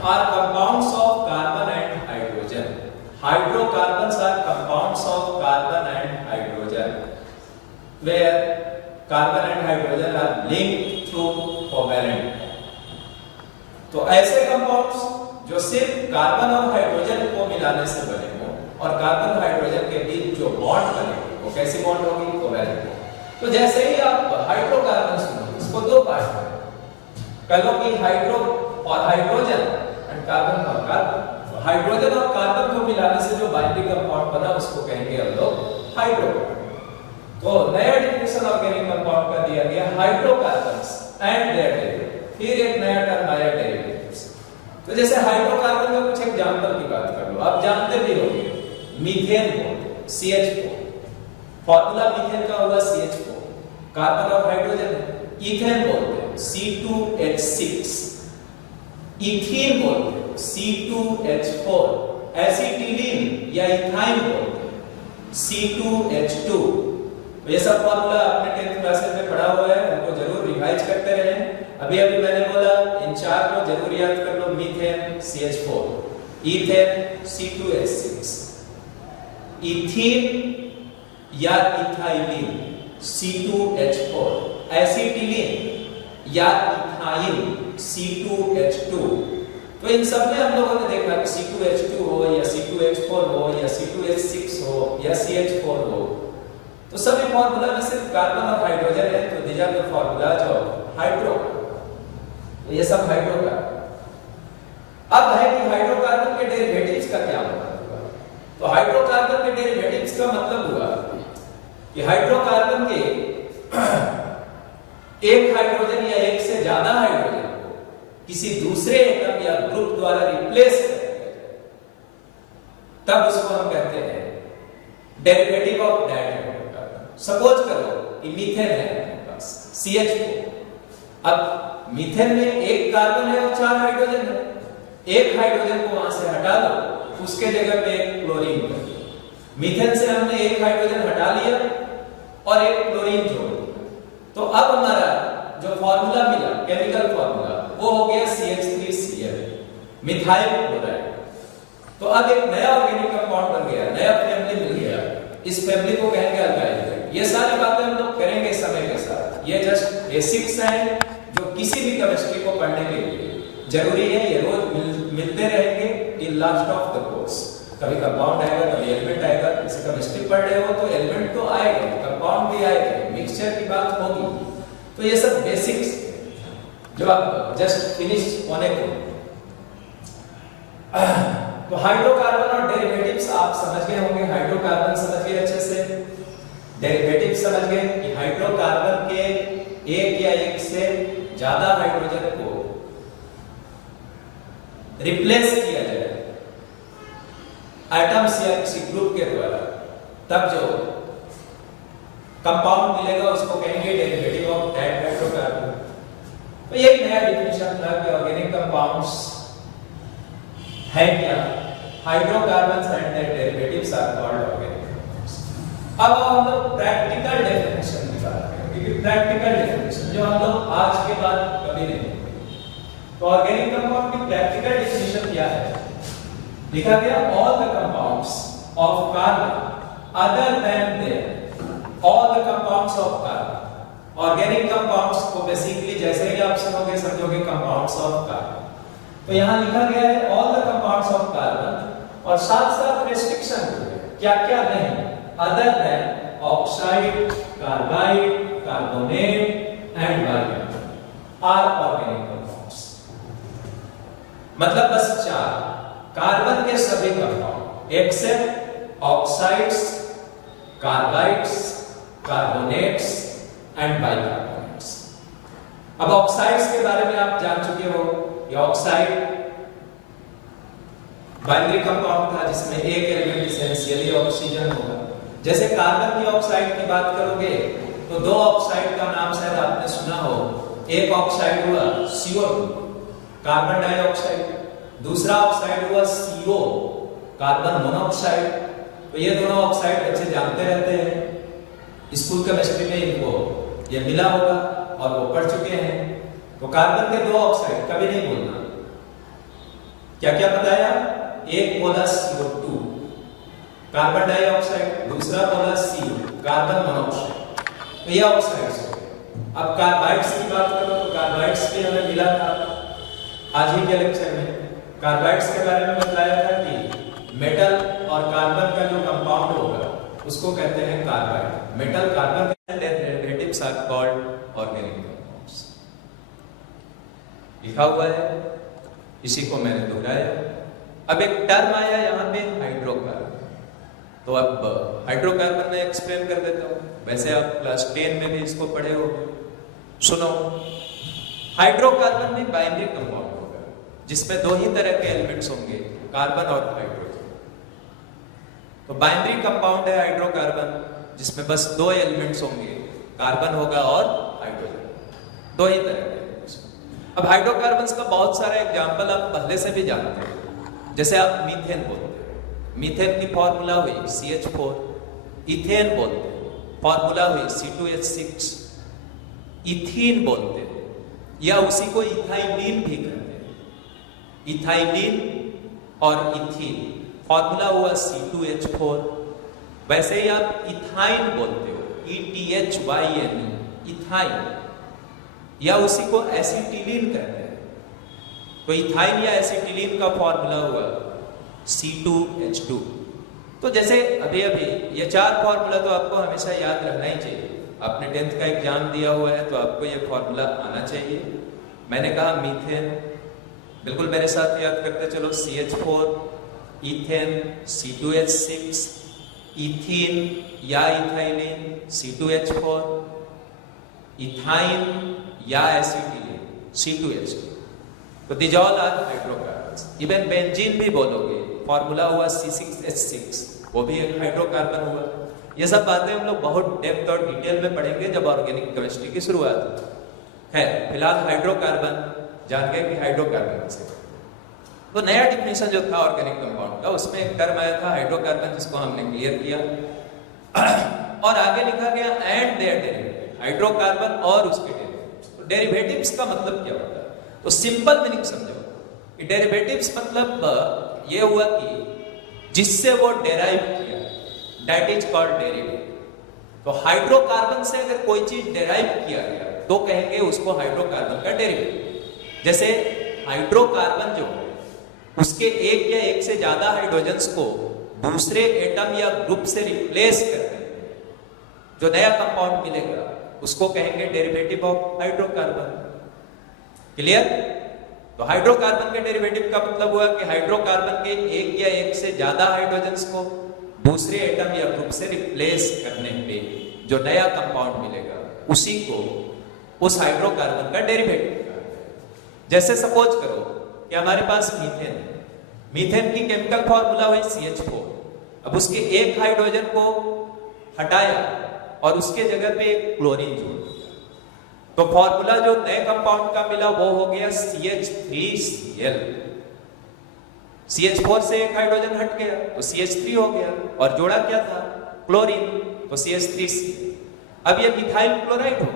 are compounds of carbon and hydrogen. Hydrocarbons are compounds of carbon and hydrogen, where carbon and hydrogen are linked through covalent. तो ऐसे कंपाउंड्स जो सिर्फ कार्बन और हाइड्रोजन को मिलाने से बने हो, और कार्बन हाइड्रोजन के बीच जो बॉन्ड बने वो कैसी बॉन्ड होगी? कोवैलेंट। तो जैसे ही आप हाइड्रोकार्बन सुनो, इसको 2 पार्ट में कह लो कि हाइड्रो और हाइड्रोजन एंड कार्बन और कार्बन। हाइड्रोजन और कार्बन को मिलाने से जो बाइंडिंग कंपाउंड बना उसको कहेंगे हम लोग हाइड्रोकार्बन। तो नया डेफिनेशन ऑर्गेनिक कंपाउंड का दिया गया हाइड्रोकार्बन्स एंड देयर डेरिवेटिव्स। फिर एक नया टर्म आया डेरिवेटिव्स। तो जैसे हाइड्रोकार्बन का कुछ एग्जांपल की बात कर लो, आप जानते भी होंगे मीथेन को CH4, फार्मूला मीथेन का होगा CH4, कार्बन और हाइड्रोजन है। इथेन बोलते हैं C2H6, इथीन बोलते हैं C2H4, एसिटिलीन या इथाइन बोलते हैं C2H2। तो ये सब फॉर्मूला आपने 10th क्लासेस में पढ़ा हुआ है, उनको जरूर रिवाइज करते रहें। अभी मैंने बोला इन 4 को जरूर याद कर लो, methane CH4, ethane C2H6, ethene या इथाइलिन C2H4, एसिटिलीन या इथाइन C2H2। तो इन सब में हम लोगों ने देखा कि C2H2 हो या C2H4 हो या C2H6 हो या CH4 हो, तो सभी फॉर्मूला में सिर्फ कार्बन और हाइड्रोजन है। तो these are the formulas of hydro. तो ये सब हाइड्रोकार्बन। अब है कि हाइड्रोकार्बन के डेरिवेटिव्स का क्या मतलब हुआ? तो हाइड्रोकार्बन के डेरिवेटिव्स का मतलब हुआ कि हाइड्रोकार्बन के एक हाइड्रोजन या एक से ज्यादा हाइड्रोजन को किसी दूसरे एटम या ग्रुप द्वारा रिप्लेस कर, तब उसको हम कहते हैं derivative of that hydrocarbon. Suppose करो कि मीथेन है CH4। अब मीथेन में एक कार्बन है और 4 हाइड्रोजन है। एक हाइड्रोजन को वहां से हटा दो, उसके जगह पे एक क्लोरीन कर दो। मीथेन से हमने एक हाइड्रोजन हटा लिया और एक क्लोरीन जोड़ दिया, तो अब हमारा जो फॉर्मूला मिला, केमिकल फॉर्मूला, वो हो गया CH3Cl, मिथाइल क्लोराइड। तो अब एक नया ऑर्गेनिक कंपाउंड बन गया, नया फैमिली मिल गया। इस फैमिली को कहेंगे अल्काइल। ये सारी बातें हम लोग करेंगे समय के साथ, ये जस्ट बेसिक्स हैं जो किसी भी केमिस्ट्री को पढ़ने के लिए जरूरी है, ये रोज मिलते रहेंगे till last of the course. कभी कंपाउंड आएगा, कभी एलिमेंट आएगा। जैसे केमिस्ट्री पढ़ रहे हो तो एलिमेंट तो आएगा, कंपाउंड भी आएगा, मिक्सचर की बात होगी। तो ये सब बेसिक्स जो आप जस्ट फिनिश होने को। तो हाइड्रोकार्बन और डेरिवेटिव्स आप समझ गए होंगे। हाइड्रोकार्बन समझ गए अच्छे से, डेरिवेटिव समझ गए कि हाइड्रोकार्बन के एक या एक से ज्यादा हाइड्रोजन को रिप्लेस किया जाए एटम्स या किसी ग्रुप के द्वारा, तब जो कंपाउंड मिलेगा उसको कहेंगे डेरिवेटिव ऑफ दैट हाइड्रोकार्बन। तो ये एक नया डेफिनेशन था कि ऑर्गेनिक कंपाउंड्स है क्या, hydrocarbons and their derivatives are called organic compounds. अब हम लोग प्रैक्टिकल डेफिनेशन की बात करेंगे, क्योंकि प्रैक्टिकल डेफिनेशन जो हम लोग आज के बाद कभी नहीं करेंगे। तो ऑर्गेनिक कंपाउंड की प्रैक्टिकल डेफिनेशन क्या है? लिखा गया all the compounds of carbon other than their, all the compounds of carbon. Organic compounds को बेसिकली जैसे ही आप सुनोगे समझोगे कंपाउंड्स ऑफ कार्बन। तो यहां लिखा गया है all the compounds of carbon, और साथ साथ रेस्ट्रिक्शन क्या क्या नहीं, other than oxide, carbide, carbonate and bicarbonate are organic compounds. मतलब बस चार, कार्बन के सभी compound except oxides, carbides, carbonates and bicarbonates. अब ऑक्साइड्स के बारे में आप जान चुके हो। ये ऑक्साइड बाइनरी कंपाउंड था जिसमें एक एलिमेंट एसेंशियली ऑक्सीजन होगा। जैसे कार्बन की ऑक्साइड की बात करोगे तो दो ऑक्साइड का नाम शायद आपने सुना हो। एक ऑक्साइड हुआ CO2 कार्बन डाइऑक्साइड, दूसरा ऑक्साइड हुआ CO कार्बन मोनोऑक्साइड। तो ये दोनों ऑक्साइड बच्चे जानते रहते हैं, स्कूल केमिस्ट्री में इनको ये मिला होगा और वो पढ़ चुके हैं। तो कार्बन के दो ऑक्साइड कभी नहीं भूलना। क्या क्या बताया? एक बोला CO2 कार्बन डाइऑक्साइड, दूसरा बोला CO कार्बन मोनोऑक्साइड। तो ये ऑक्साइड्स हो गए। अब कार्बाइड्स की बात करो तो कार्बाइड्स भी हमें मिला था आज ही के लेक्चर में। कार्बाइड्स के बारे में बताया था कि मेटल और कार्बन का जो कंपाउंड होगा उसको कहते हैं carbide. Metal carbon derivatives are called organic compounds. लिखा हुआ है, इसी को मैंने दोहराया। अब एक टर्म आया यहाँ पे हाइड्रोकार्बन। तो अब हाइड्रोकार्बन में एक्सप्लेन कर देता हूँ। वैसे आप क्लास 10 में भी इसको पढ़े हो। सुनो, हाइड्रोकार्बन में बाइनरी कंपाउंड होगा जिसमें दो ही तरह के एलिमेंट्स होंगे, कार्बन और हाइड्रोजन। तो बाइनरी कंपाउंड है हाइड्रोकार्बन जिसमें बस दो एलिमेंट्स होंगे, कार्बन होगा और हाइड्रोजन, दो ही तरह के। अब हाइड्रोकार्बन्स का बहुत सारा एग्जांपल आप पहले से भी जानते हैं। जैसे आप मीथेन बोलते हैं, मीथेन की फॉर्मूला हुई CH4। इथेन बोलते हैं, फॉर्मूला हुई C2H6। इथीन बोलते हैं, या उसी को इथाइलिन भी कहते हैं। इथाइलिन और इथीन फॉर्मूला हुआ C2H4। वैसे ही आप इथाइन बोलते हो, ETHYN, इथाइन, या उसी को एसिटिलीन कहते हैं। तो इथाइन या एसिटिलीन का फॉर्मूला हुआ C2H2। तो जैसे अभी अभी ये चार फॉर्मूला तो आपको हमेशा याद रखना ही चाहिए। आपने 10th का एग्जाम दिया हुआ है तो आपको ये फॉर्मूला आना चाहिए। मैंने कहा मीथेन, बिल्कुल मेरे साथ याद करते चलो। CH4, इथेन, C2H6, इथीन या इथाइलिन, C2H4, इथाइन या एसिटिलीन, C2H2। तो these all are hydrocarbons। Even benzene भी बोलोगे, फॉर्मूला हुआ C6H6, वो भी एक हाइड्रोकार्बन हुआ। ये सब बातें हम लोग बहुत डेप्थ और डिटेल में पढ़ेंगे जब ऑर्गेनिक केमिस्ट्री की शुरुआत है। फिलहाल हाइड्रोकार्बन जान गए कि हाइड्रोकार्बन से। तो नया डिफिनेशन जो था ऑर्गेनिक कंपाउंड का, उसमें एक टर्म आया था हाइड्रोकार्बन, जिसको हमने क्लियर किया। और आगे लिखा गया एंड देयर डेरिवेटिव, हाइड्रोकार्बन और उसके डेरिवेटिव्स। तो डेरिवेटिव्स का मतलब क्या होता है? तो सिंपल मीनिंग समझो। डेरिवेटिव्स मतलब ये हुआ कि जिससे वो डेराइव किया, दैट इज कॉल्ड डेरिवेटिव। तो तो हाइड्रोकार्बन से अगर कोई चीज डेराइव किया गया तो कहेंगे उसको हाइड्रोकार्बन का डेरिवेटिव। जैसे हाइड्रोकार्बन जो है उसके एक या एक से ज्यादा हाइड्रोजन्स को दूसरे एटम या ग्रुप से रिप्लेस करके जो नया कंपाउंड मिलेगा उसको कहेंगे डेरिवेटिव ऑफ हाइड्रोकार्बन। क्लियर? तो हाइड्रोकार्बन के डेरिवेटिव का मतलब हुआ कि हाइड्रोकार्बन के एक या एक से ज्यादा हाइड्रोजन्स को दूसरे एटम या ग्रुप से रिप्लेस करने पे जो नया कंपाउंड मिलेगा उसी को उस हाइड्रोकार्बन का डेरिवेटिव कहा है। जैसे सपोज करो कि हमारे पास मीथेन है, मीथेन की केमिकल फॉर्मूला हुई CH4। अब उसके एक हाइड्रोजन को हटाया और उसके जगह पे एक क्लोरीन जोड़ दिया, तो फॉर्मूला जो नए कंपाउंड का मिला वो हो गया CH3Cl। CH4 से एक हाइड्रोजन हट गया तो CH3 हो गया और जोड़ा क्या था? क्लोरीन, तो CH3Cl। अब ये मिथाइल क्लोराइड हो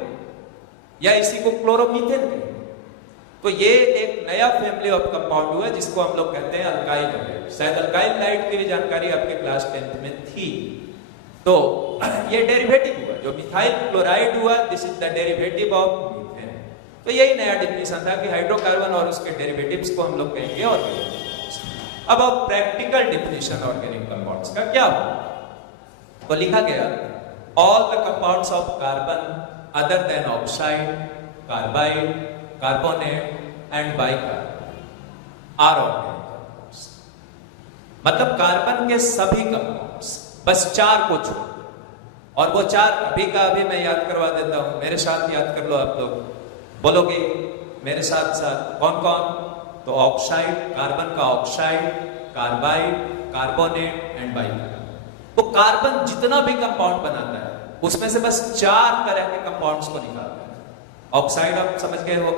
या इसी को क्लोरोमीथेन कहें। तो ये एक नया फैमिली ऑफ कंपाउंड हुआ जिसको हम लोग कहते हैं अल्काइल हैलाइड। शायद अल्काइल हैलाइड की भी जानकारी आपके क्लास 10th में थी। तो ये डेरिवेटिव हुआ जो मिथाइल क्लोराइड हुआ, this is the derivative of methane. तो यही नया डेफिनेशन था कि हाइड्रोकार्बन और उसके डेरिवेटिव्स को हम लोग कहेंगे ऑर्गेनिक कंपाउंड्स। अब प्रैक्टिकल डेफिनेशन ऑर्गेनिक कंपाउंड्स का क्या हुआ? तो लिखा गया all the compounds of carbon other than oxide, carbide, carbonate and bicarbonate are organic compounds. मतलब कार्बन के सभी कंपाउंड्स बस 4 को छोड़, और वो 4 अभी का अभी मैं याद करवा देता हूं, मेरे साथ याद कर लो। आप लोग बोलोगे मेरे साथ साथ कौन कौन? तो ऑक्साइड, कार्बन का oxide, carbide, carbonate and bicarbonate. तो कार्बन जितना भी कंपाउंड बनाता है उसमें से बस 4 तरह के कंपाउंड्स को निकालता है। ऑक्साइड आप समझ गए हो,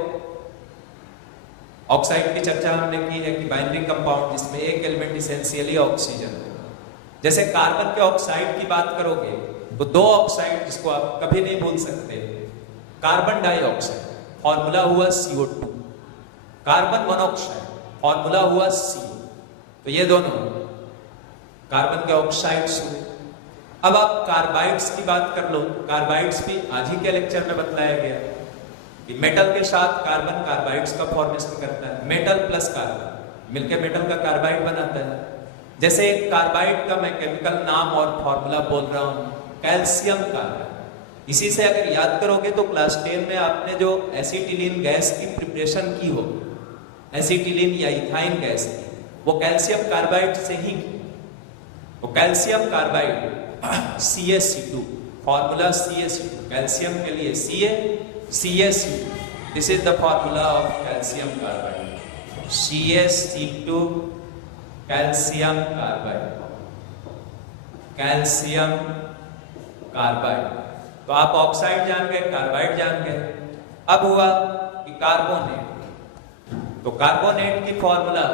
ऑक्साइड की चर्चा हमने की है कि बाइनरी कंपाउंड जिसमें एक एलिमेंट इसेंशियली ऑक्सीजन है। जैसे कार्बन के ऑक्साइड की बात करोगे तो 2 ऑक्साइड जिसको आप कभी नहीं भूल सकते, कार्बन डाइऑक्साइड फॉर्मूला हुआ CO2, कार्बन मोनोऑक्साइड फॉर्मूला हुआ CO। तो ये दोनों कार्बन के ऑक्साइड्स हुए। अब आप कार्बाइड्स की बात कर लो। कार्बाइड्स भी आज ही के लेक्चर में बतलाया गया कि मेटल के साथ कार्बन कार्बाइड्स का फॉर्मेशन करता है। मेटल प्लस कार्बन मिलकर मेटल का कार्बाइड बनाता है। जैसे एक कार्बाइड का मैं केमिकल नाम और फॉर्मूला बोल रहा हूं, कैल्शियम कार्बाइड। इसी से अगर याद करोगे तो क्लास 10 में आपने जो एसिटिलीन गैस की प्रिपरेशन की हो, एसिटिलीन या इथाइन गैस की, वो कैल्शियम कार्बाइड से ही की। तो calcium carbide CaC2 formula CaC2, calcium के लिए CaCO2, this is the formula of calcium carbide, CaC2 calcium carbide, calcium carbide. तो आप ऑक्साइड जान गए, कार्बाइड जान गए। अब हुआ कि कार्बोनेट। तो कार्बोनेट की फॉर्मूला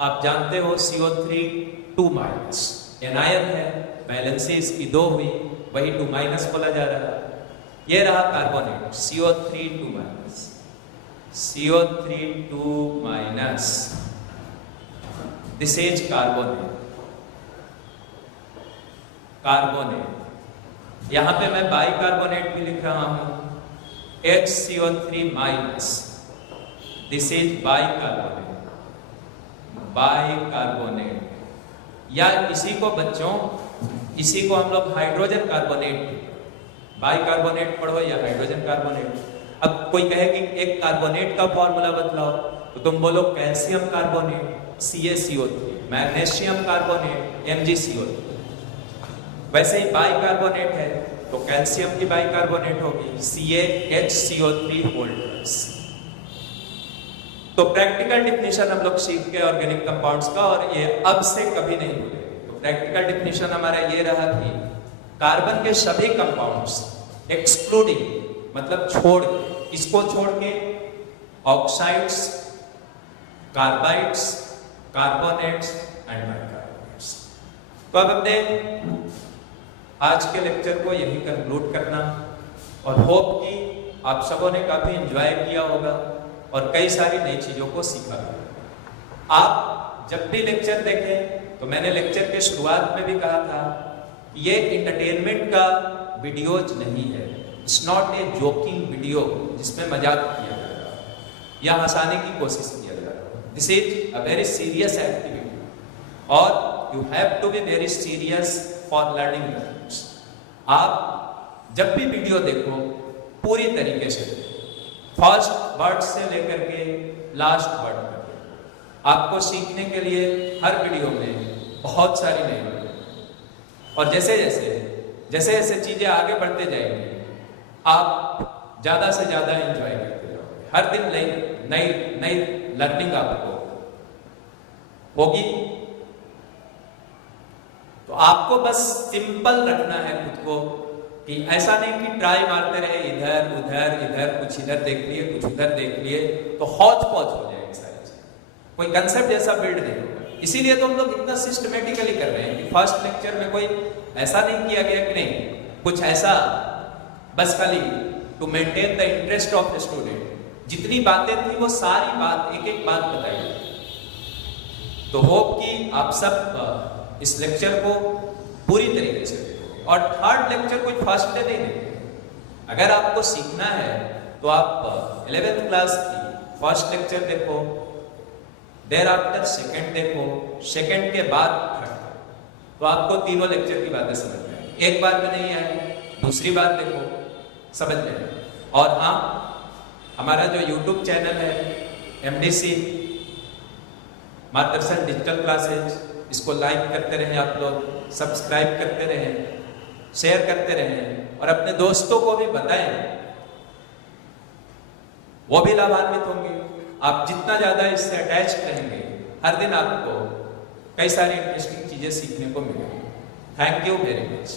आप जानते हो CO3 2-, एनायन है, वैलेंसी इसकी 2 हुई, वही 2- बोला जा रहा है। ये रहा carbonate CO3 2-, CO3 2-, this is carbonate. Carbonate यहां पे मैं बाइकार्बोनेट भी लिख रहा हूं, HCO3-, this is bicarbonate, bicarbonate. या इसी को बच्चों, इसी को हम लोग हाइड्रोजन कार्बोनेट, बाइकार्बोनेट पढ़ो या हाइड्रोजन कार्बोनेट। अब कोई कहे कि एक कार्बोनेट का फॉर्मूला बतलाओ तो तुम बोलो calcium carbonate CaCO3, magnesium carbonate MgCO3। वैसे ही बाइकार्बोनेट है तो कैल्शियम की बाइकार्बोनेट होगी CaHCO3 तो प्रैक्टिकल डिफिनेशन हम लोग सीख के ऑर्गेनिक कंपाउंड्स का, और ये अब से कभी नहीं भूले। तो प्रैक्टिकल डिफिनेशन हमारा ये रहा कि कार्बन के सभी कंपाउंड्स एक्सक्लूडिंग मतलब छोड़ के, इसको छोड़ के oxides, carbides, carbonates and bicarbonates. तो अब अपने आज के लेक्चर को यही कंक्लूड करना, और होप कि आप सबों ने काफी एंजॉय किया होगा और कई सारी नई चीजों को सीखा। आप जब भी लेक्चर देखें तो मैंने लेक्चर के शुरुआत में भी कहा था कि ये एंटरटेनमेंट का वीडियोज नहीं है, it's not a joking video जिसमें मजाक किया जा रहा है या हंसाने की कोशिश किया जा रहा है। This is a very serious activity और you have to be very serious for learning language. आप जब भी वीडियो देखो पूरी तरीके से फर्स्ट वर्ड से लेकर के लास्ट वर्ड तक। आपको सीखने के लिए हर वीडियो में बहुत सारी नई बातें, और जैसे जैसे चीजें आगे बढ़ते जाएंगी आप ज्यादा से ज्यादा एंजॉय करते जाओगे। हर दिन नई लर्निंग आपको होगी। तो आपको बस सिंपल रखना है खुद को, कि ऐसा नहीं कि ट्राई मारते रहे इधर उधर कुछ इधर देख लिए कुछ उधर देख लिए तो हौच पौच हो जाएगी सारी चीज, कोई कंसेप्ट जैसा बिल्ड नहीं होगा। इसीलिए तो हम लोग इतना सिस्टमेटिकली कर रहे हैं कि फर्स्ट लेक्चर में कोई ऐसा नहीं किया गया कि नहीं कुछ ऐसा बस खाली to maintain the interest of the student. जितनी बातें थी वो सारी बात एक एक बात बताई। तो होप कि आप सब इस लेक्चर को पूरी तरीके से देखोगे। और थर्ड लेक्चर कोई फर्स्ट डे नहीं देखोगे। अगर आपको सीखना है तो आप 11th क्लास की फर्स्ट लेक्चर देखो, देयर आफ्टर सेकेंड देखो, सेकेंड के बाद थर्ड, तो आपको तीनों लेक्चर की बातें समझ में आएगी। एक बार में नहीं आएगी, दूसरी बार देखो समझ में आएगी। और हाँ, हमारा जो YouTube चैनल है MDC मार्गदर्शन डिजिटल क्लासेज, इसको लाइक करते रहें आप लोग, सब्सक्राइब करते रहें, शेयर करते रहें और अपने दोस्तों को भी बताएं, वो भी लाभान्वित होंगे। आप जितना ज्यादा इससे अटैच रहेंगे हर दिन आपको कई सारी इंटरेस्टिंग चीजें सीखने को मिलेंगी। Thank you very much.